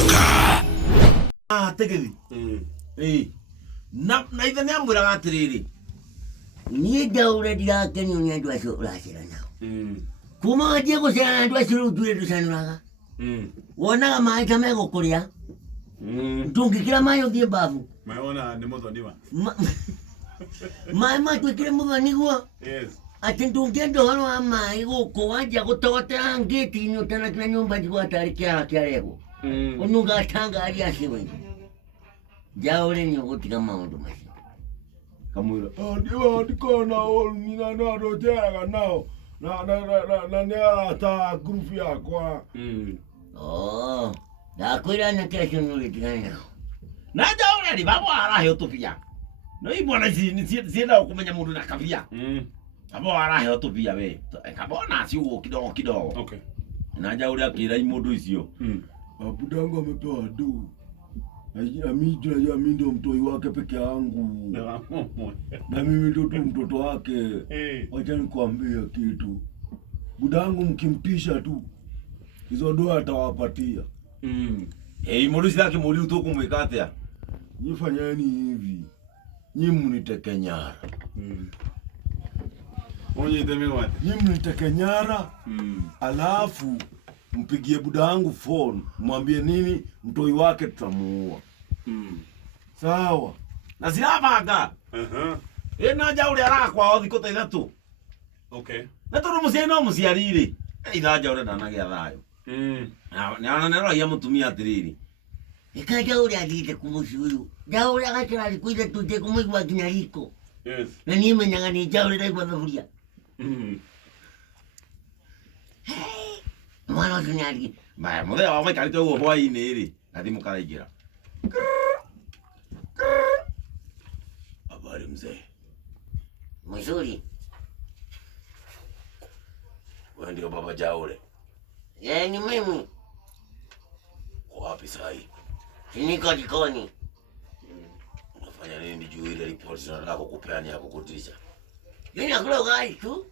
Okoka. Tegedi. Na ithe nĩ amwĩraga atĩrĩrĩ niĩ ndaure ndirakenio nĩ andũ acio ũracera nao. Kuma wanjie gũcera na andũ acio rĩu tuĩre tũcanũraga. Wonaga maĩ ta megũkũrĩa. Ndũngĩkĩra maĩ ũthiĩ mbabu. Maona nĩ mũthoni wa. Maĩ matwĩkĩre mũthoni guo. Yes. Atĩ ndũngĩenda ũhoro wa maĩ gũkũ wanjia gũtogotera ngĩti-inĩ ũtanakĩra nyũmba njiguaga tarĩ kĩara kĩarehwo. Ũnũgatangaria acio wĩna. Njaũre nĩ ũgũtiga maũndũ macio. Kamwĩra ndiwa ndikona nina na rojeraga nao na nĩ arata group yakwa. Ndakwĩra na kesho nũrĩtigane nao. na Njaũre rĩ babo arahe ũtũbia no ibwana cienda kũmenya mũndũ na kabia. Babo arahe ũtũbia we kabona ciugo kidogo kidogo. Okay. Na Njaũre akĩra mũndũ icio Babudangu amepewa do. Amijua mimi ndio mtoi wake peke yangu. Na mimi ndio tu mtoto wake. Wacha nikwambie kitu. Budangu mkimtisha tu hizo doa atawapatia. Mũndũ icio akĩmũria tũkũmwĩka atĩa? Nyifanyeni hivi. Nyi mniteke nyara. Onyite mimi wapi? Nyi mniteke nyara. Alafu mpigie budangu phone, mwambie nini mtoi wake tutamuua. Sawa. Na cirabanga. Na Njaũre arakwao thikũ ta ithatũ. Okay. Na tondũ mũciari no mũciari rĩ itha Njaũre ndanagĩa thayũ. Na nĩaroria mũtumia atĩrĩrĩ Ĩka Njaũre athiĩte kũmũciĩ ũyũ. Njaũre agakĩra thikũ ithatũ itekũmũigua nginya riko. Yes. Na niĩ menyaga nĩ Njaũre ndaigua thaburia. Mwana ũcio nĩathie. Mbaya mũthenya wa maikarĩte ũguo hwaĩ-inĩ rĩ gathimũ karaingĩra. Habari mzee. Mzuri. Wewe ndio baba Njaũre? Ni mimi. Uko wapi sasa hivi? Niko jikoni. Unafanya nini juu ile ripoti zinataka kukupeana hapo kutisha? Yeye nakula ugali tu.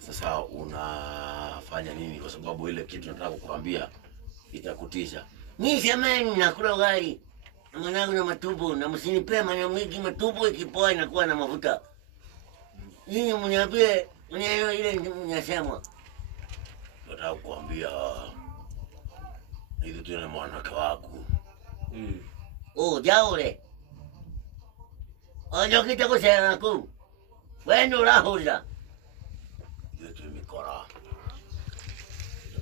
Sasa unafanya nini kwa sababu ile kitu nataka kukuambia itakutisha. Mimi jamani nakula ugali. Mwanangu na matumbo na msinipe maneno mengi, matumbo ikipoa inakuwa na mafuta. Yeye mniambie mwenyewe ile mnasema. Nataka kukuambia hivi tu na mwanamke wako. Njaũre. Njokite gũcera naku. We nĩ ũrahũrĩra. Ithuĩ mĩkora.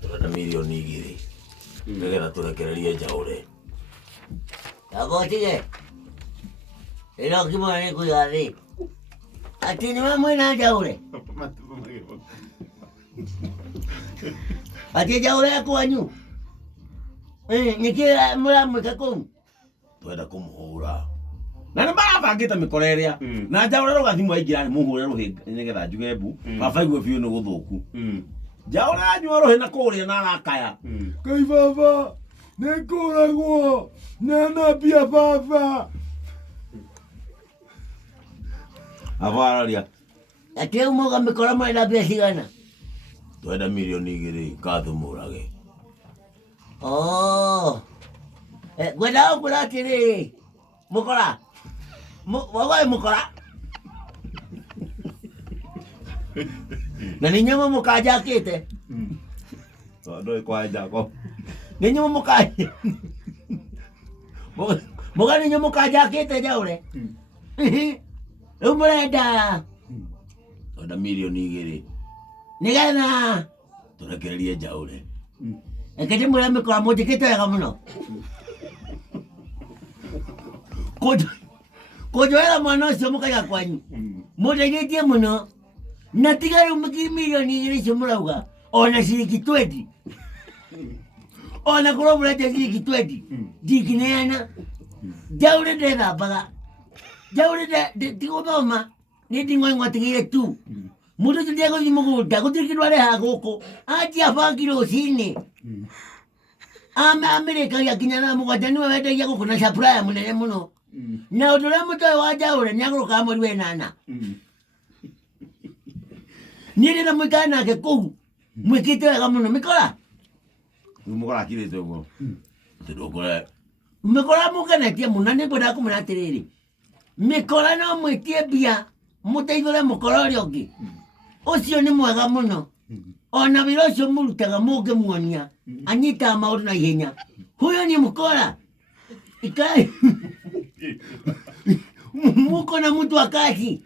Tũrenda milioni 2 nĩgetha tũrekererie Njaũre. Kagotige. Ĩno kĩmwana nĩ kũiga thĩ. Atĩ nĩ we mwĩna Njaũre. Atĩ Njaũre akwanyu. Nĩkĩ mũramwĩka kũu? Twenda kũmũhũra. Na nĩ marabangĩte mĩkora ĩrĩa. Na Njaũre rũgathimũ aingĩra mũhũre rũhĩ nĩgetha njuge mbu. Baba igue biũ nĩ gũthũku. Njaũre anyua rũhĩ na kũrĩa na arakaya. Kai baba, nĩngũragwo na mbia baba. Abaroria. Atĩ rĩu mauga mĩkora mũrenda mbia cigana? Twenda milioni 2 kathũmũrage. Ngwenda gũkwĩra atĩrĩ mũkora. Wagoe mũkora. Na nĩ nyama mũkanjakĩte. Ndũĩ kwa Njakũ. Nĩ nyama mũkanjakĩte. Mũga nĩ nyama mũkanjakĩte Njaũre. Rĩu mũrenda. Twenda milioni 2 nĩgetha tũrekererie Njaũre. Reke ndĩmwĩre mĩkora mũnjĩkĩte wega mũno. Kũnjoera mwana ũcio mũkaiga kwanyu. Mũndeithĩtie mũno. Na tiga rĩu milioni 2 icio mũrauga ona ciringi 20. Ona korwo mũrete ciringi 20 ndingĩneana. Njaũre ndethambaga. Njaũre ndigũthoma nĩ nding'oing'o atigĩire tu. Mũndũ ũcio ndegũthiĩ mũgũnda gũtirĩ kĩndũ arehaga gũkũ. Anjia bangi rũcinĩ. Amĩrĩkagia nginya na mũgwanja nĩwe wendagia gũkũ na supplier mũnene mũno. Na ũndũ ũrĩa mũtoĩ wa Njaũre nĩagũrũkaga mweri wa 8. Niĩ ndĩ na mũikara nake kũu mwĩkĩte wega mũno mĩkora Mũkora akirĩte ũguo. Ndũkore. mĩkora mũkenetie mũno nĩ ngwendaga kũmwĩra atĩrĩrĩ mĩkora no mwĩtie mbia mũteithũre mũkora ũrĩa ũngĩ ũcio nĩ mwega mũno ona wĩra ũcio mũrutaga mũngĩmuonia anyitaga maũndũ na ihenya huyo ni mkora ikai muko na mtu wa kazi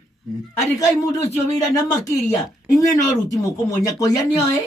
alikai mtu ũcio wĩra na makiria inyuĩ no ruti mũkũmuonia kũiya nĩoĩ